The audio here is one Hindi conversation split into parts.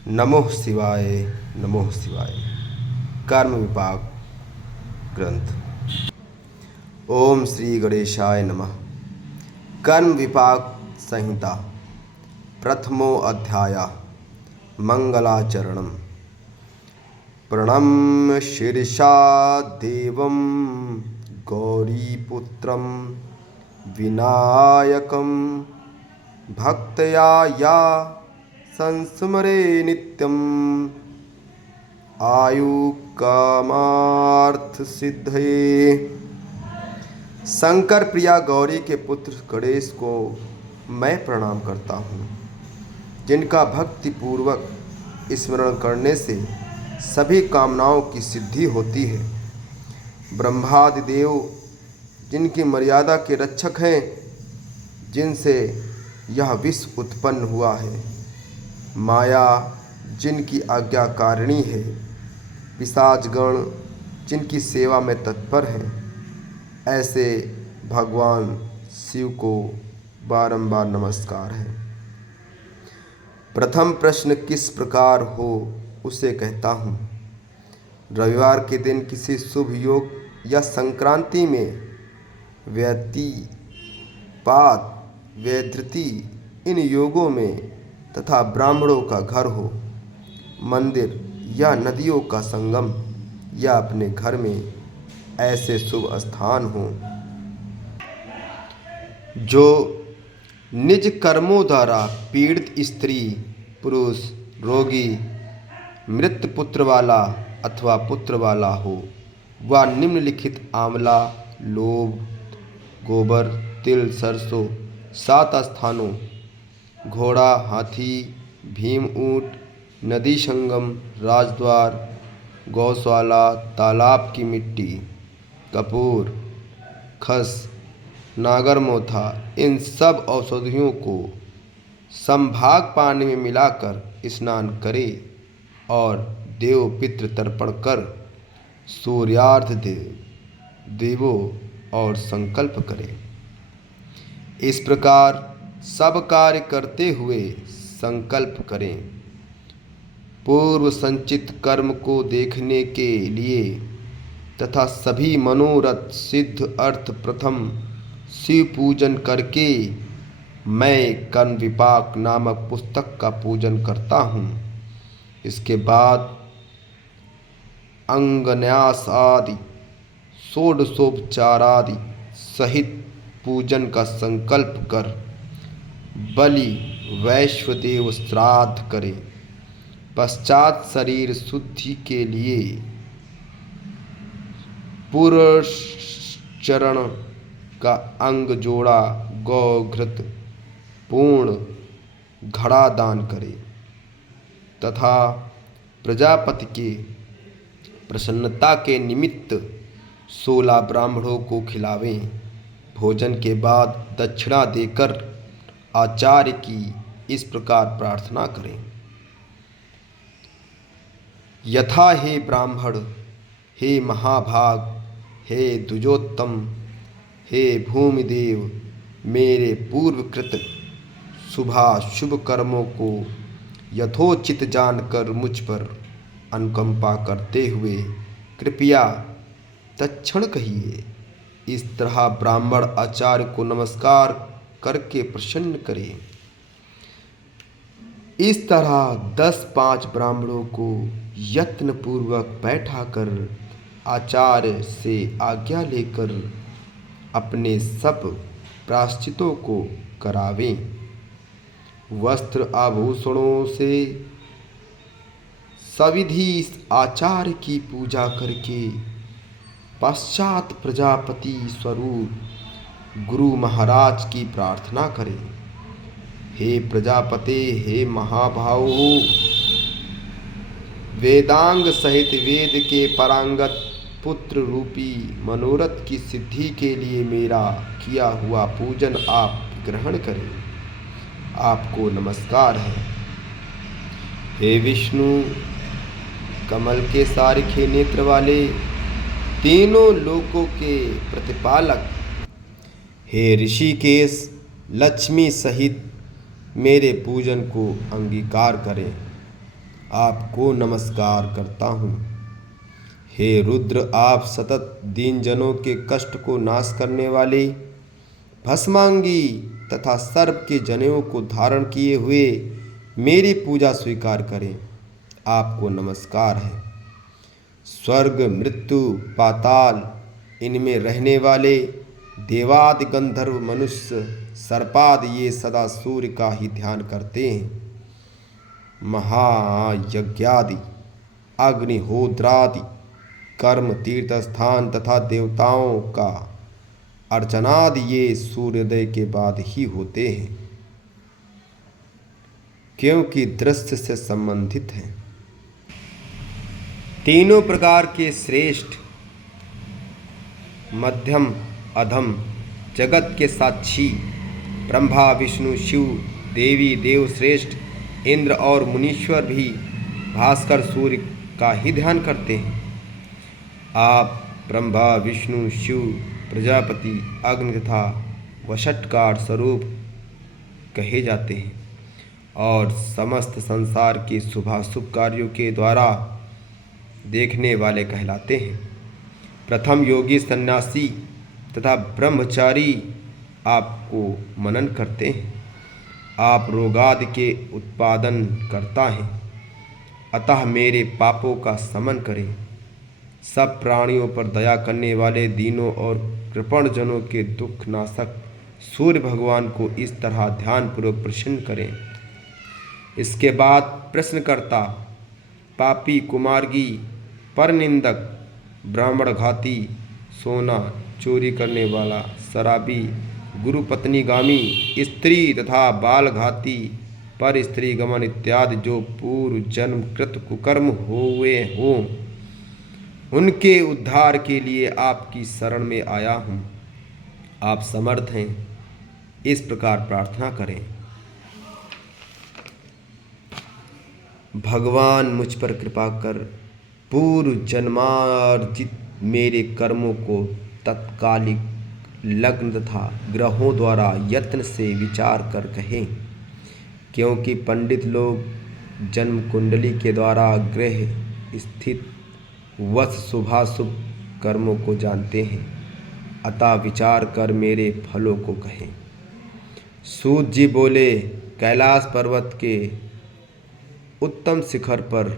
नमोः शिवाय। नमोः शिवाय। कर्म विपाक ग्रंथ। ओम श्री गणेशाय नमः। कर्म विपाक संहिता प्रथमो अध्याय। मंगलाचरणम्। प्रणम्य शीर्षा देवं गौरीपुत्रं विनायकं भक्तया या संस्मरे नित्यं आयु कामार्थ सिद्धये। शंकर प्रिया गौरी के पुत्र गणेश को मैं प्रणाम करता हूँ, जिनका भक्ति पूर्वक स्मरण करने से सभी कामनाओं की सिद्धि होती है। ब्रह्मादि देव जिनकी मर्यादा के रक्षक हैं, जिनसे यह विश्व उत्पन्न हुआ है, माया जिनकी आज्ञाकारिणी है, पिशाचगण जिनकी सेवा में तत्पर हैं, ऐसे भगवान शिव को बारंबार नमस्कार है। प्रथम प्रश्न किस प्रकार हो उसे कहता हूँ। रविवार के दिन किसी शुभ योग या संक्रांति में व्यतिपात व्यधृति इन योगों में तथा ब्राह्मणों का घर हो, मंदिर या नदियों का संगम या अपने घर में ऐसे शुभ स्थान हों जो निज कर्मों द्वारा पीड़ित स्त्री पुरुष, रोगी, मृत पुत्र वाला अथवा पुत्र वाला हो, वह निम्नलिखित आंवला, लोभ, गोबर, तिल, सरसों 7 स्थानों घोड़ा, हाथी, भीम, ऊंट, नदी संगम, राजद्वार, गौशाला, तालाब की मिट्टी, कपूर, खस, नागरमोथा, इन सब औषधियों को संभाग पानी में मिलाकर स्नान करे और देव पितृ तर्पण कर सूर्यार्घ देवो और संकल्प करे। इस प्रकार सब कार्य करते हुए संकल्प करें। पूर्व संचित कर्म को देखने के लिए तथा सभी मनोरथ सिद्ध अर्थ प्रथम शिव पूजन करके मैं कर्म विपाक नामक पुस्तक का पूजन करता हूँ। इसके बाद अंगन्यास आदि षोडशोपचारादि सहित पूजन का संकल्प कर बलि वैश्वदेव श्राद्ध करे। पश्चात शरीर शुद्धि के लिए पुरश्चरण का अंग जोड़ा गौघृत पूर्ण घड़ा दान करे तथा प्रजापति के प्रसन्नता के निमित्त 16 ब्राह्मणों को खिलावें। भोजन के बाद दक्षिणा देकर आचार्य की इस प्रकार प्रार्थना करें। यथा हे ब्राह्मण, हे महाभाग, हे द्विजोत्तम, हे भूमिदेव, मेरे पूर्वकृत शुभाशुभ कर्मों को यथोचित जानकर मुझ पर अनुकंपा करते हुए कृपया तत्क्षण कहिए। इस तरह ब्राह्मण आचार्य को नमस्कार करके प्रसन्न करें। इस तरह 10-5 ब्राह्मणों को यत्नपूर्वक बैठाकर आचार्य से आज्ञा लेकर अपने सब प्रायश्चितों को करावें। वस्त्र आभूषणों से सविधि आचार्य की पूजा करके पश्चात प्रजापति स्वरूप गुरु महाराज की प्रार्थना करें। हे प्रजापते, हे महाभावो, वेदांग सहित वेद के पारंगत पुत्र रूपी मनोरथ की सिद्धि के लिए मेरा किया हुआ पूजन आप ग्रहण करें। आपको नमस्कार है। हे विष्णु, कमल के सारिखे नेत्र वाले, तीनों लोकों के प्रतिपालक, हे ऋषिकेश, लक्ष्मी सहित मेरे पूजन को अंगीकार करें। आपको नमस्कार करता हूँ। हे रुद्र, आप सतत दीन जनों के कष्ट को नाश करने वाले, भस्मांगी तथा सर्प के जनेऊ को धारण किए हुए मेरी पूजा स्वीकार करें। आपको नमस्कार है। स्वर्ग, मृत्यु, पाताल, इनमें रहने वाले देवादि गंधर्व, मनुष्य, सर्पाद ये सदा सूर्य का ही ध्यान करते हैं। महायज्ञादि, अग्निहोत्रादि कर्म, तीर्थ स्थान तथा देवताओं का अर्चनादि ये सूर्योदय के बाद ही होते हैं, क्योंकि दृश्य से संबंधित हैं। तीनों प्रकार के श्रेष्ठ, मध्यम, अधम, जगत के साक्षी ब्रह्मा, विष्णु, शिव, देवी, देव श्रेष्ठ, इंद्र और मुनीश्वर भी भास्कर सूर्य का ही ध्यान करते हैं। आप ब्रह्मा, विष्णु, शिव, प्रजापति, अग्नि तथा वषटकार स्वरूप कहे जाते हैं और समस्त संसार के शुभाशुभ कार्यों के द्वारा देखने वाले कहलाते हैं। प्रथम योगी, सन्यासी तथा ब्रह्मचारी आपको मनन करते हैं। आप रोगादि के उत्पादन करता हैं, अतः मेरे पापों का शमन करें। सब प्राणियों पर दया करने वाले, दीनों और कृपण जनों के दुख नाशक सूर्य भगवान को इस तरह ध्यानपूर्वक प्रसन्न करें। इसके बाद प्रश्नकर्ता, पापी, कुमार्गी, परनिंदक, ब्राह्मण घाती, सोना चोरी करने वाला, शराबी, गुरु पत्नीगामी, स्त्री तथा बाल घाती, पर स्त्री गमन इत्यादि जो पूर्व जन्म कृत कुकर्म हुए हों, उनके उद्धार के लिए आपकी शरण में आया हूँ। आप समर्थ हैं, इस प्रकार प्रार्थना करें। भगवान, मुझ पर कृपा कर पूर्व जन्मार्जित मेरे कर्मों को तत्कालिक लग्न तथा ग्रहों द्वारा यत्न से विचार कर कहें, क्योंकि पंडित लोग जन्म कुंडली के द्वारा ग्रह स्थित वश शुभाशुभ कर्मों को जानते हैं, अतः विचार कर मेरे फलों को कहें। सूत जी बोले, कैलाश पर्वत के उत्तम शिखर पर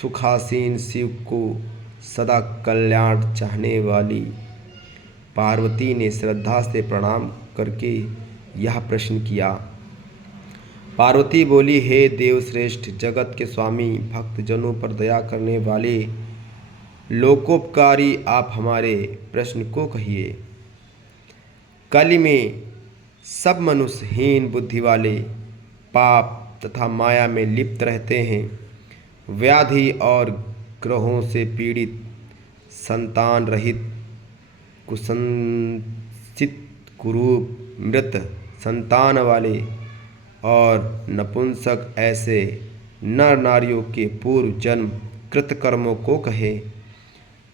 सुखासीन शिव को सदा कल्याण चाहने वाली पार्वती ने श्रद्धा से प्रणाम करके यह प्रश्न किया। पार्वती बोली, हे देवश्रेष्ठ, जगत के स्वामी, भक्तजनों पर दया करने वाले, लोकोपकारी, आप हमारे प्रश्न को कहिए। कलि में सब मनुष्य हीन बुद्धि वाले, पाप तथा माया में लिप्त रहते हैं। व्याधि और ग्रहों से पीड़ित, संतान रहित, कुसंचित, कुरूप, मृत संतान वाले और नपुंसक ऐसे नर नारियों के पूर्व जन्म कृतकर्मों को कहे।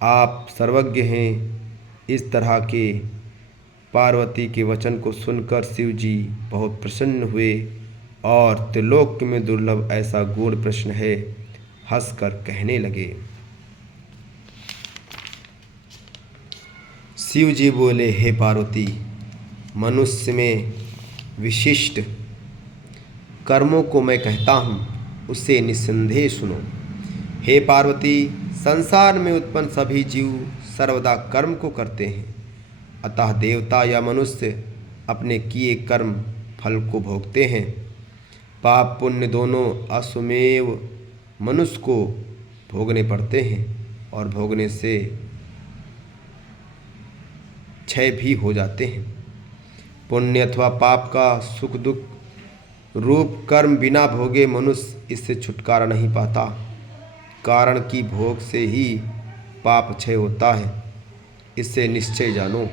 आप सर्वज्ञ हैं। इस तरह के पार्वती के वचन को सुनकर शिव जी बहुत प्रसन्न हुए और त्रिलोक में दुर्लभ ऐसा गूढ़ प्रश्न है, हंसकर कहने लगे। शिव जी बोले, हे पार्वती, मनुष्य में विशिष्ट कर्मों को मैं कहता हूँ, उसे निस्संदेह सुनो। हे पार्वती, संसार में उत्पन्न सभी जीव सर्वदा कर्म को करते हैं, अतः देवता या मनुष्य अपने किए कर्म फल को भोगते हैं। पाप पुण्य दोनों असुमेव मनुष्य को भोगने पड़ते हैं और भोगने से क्षय भी हो जाते हैं। पुण्य अथवा पाप का सुख दुख रूप कर्म बिना भोगे मनुष्य इससे छुटकारा नहीं पाता, कारण कि भोग से ही पाप क्षय होता है, इससे निश्चय जानो।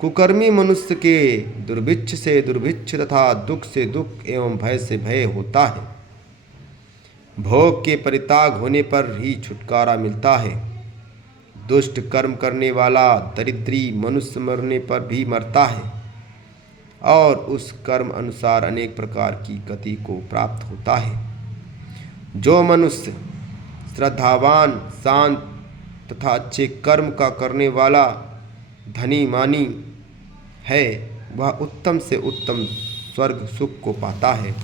कुकर्मी मनुष्य के दुर्भिक्ष से दुर्भिक्ष तथा दुख से दुख एवं भय से भय होता है। भोग के परित्याग होने पर ही छुटकारा मिलता है। दुष्ट कर्म करने वाला दरिद्री मनुष्य मरने पर भी मरता है और उस कर्म अनुसार अनेक प्रकार की गति को प्राप्त होता है। जो मनुष्य श्रद्धावान, शांत तथा अच्छे कर्म का करने वाला धनी मानी है, वह उत्तम से उत्तम स्वर्ग सुख को पाता है।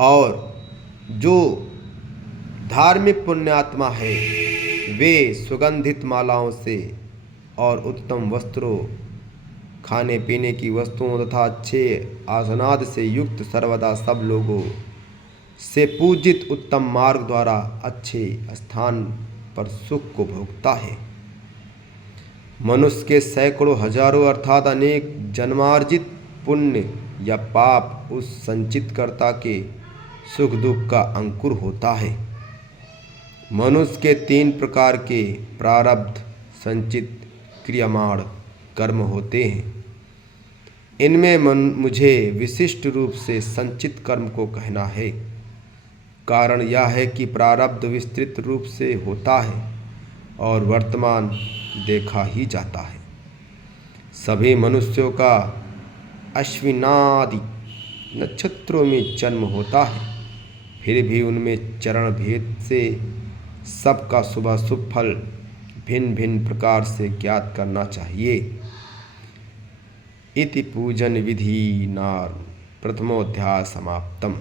और जो धार्मिक पुण्यात्मा है, वे सुगंधित मालाओं से और उत्तम वस्त्रों, खाने पीने की वस्तुओं तथा अच्छे आसनाद से युक्त सर्वदा सब लोगों से पूजित उत्तम मार्ग द्वारा अच्छे स्थान पर सुख को भोगता है। मनुष्य के सैकड़ों हजारों अर्थात अनेक जन्मार्जित पुण्य या पाप उस संचितकर्ता के सुख दुख का अंकुर होता है। मनुष्य के 3 प्रकार के प्रारब्ध संचित क्रियमाण कर्म होते हैं। इनमें मुझे विशिष्ट रूप से संचित कर्म को कहना है। कारण यह है कि प्रारब्ध विस्तृत रूप से होता है और वर्तमान देखा ही जाता है। सभी मनुष्यों का अश्विनादि नक्षत्रों में जन्म होता है, फिर भी उनमें चरण भेद से सबका शुभ फल भिन्न भिन्न प्रकार से ज्ञात करना चाहिए। इति पूजन विधि नाम प्रथमोध्याय समाप्तम।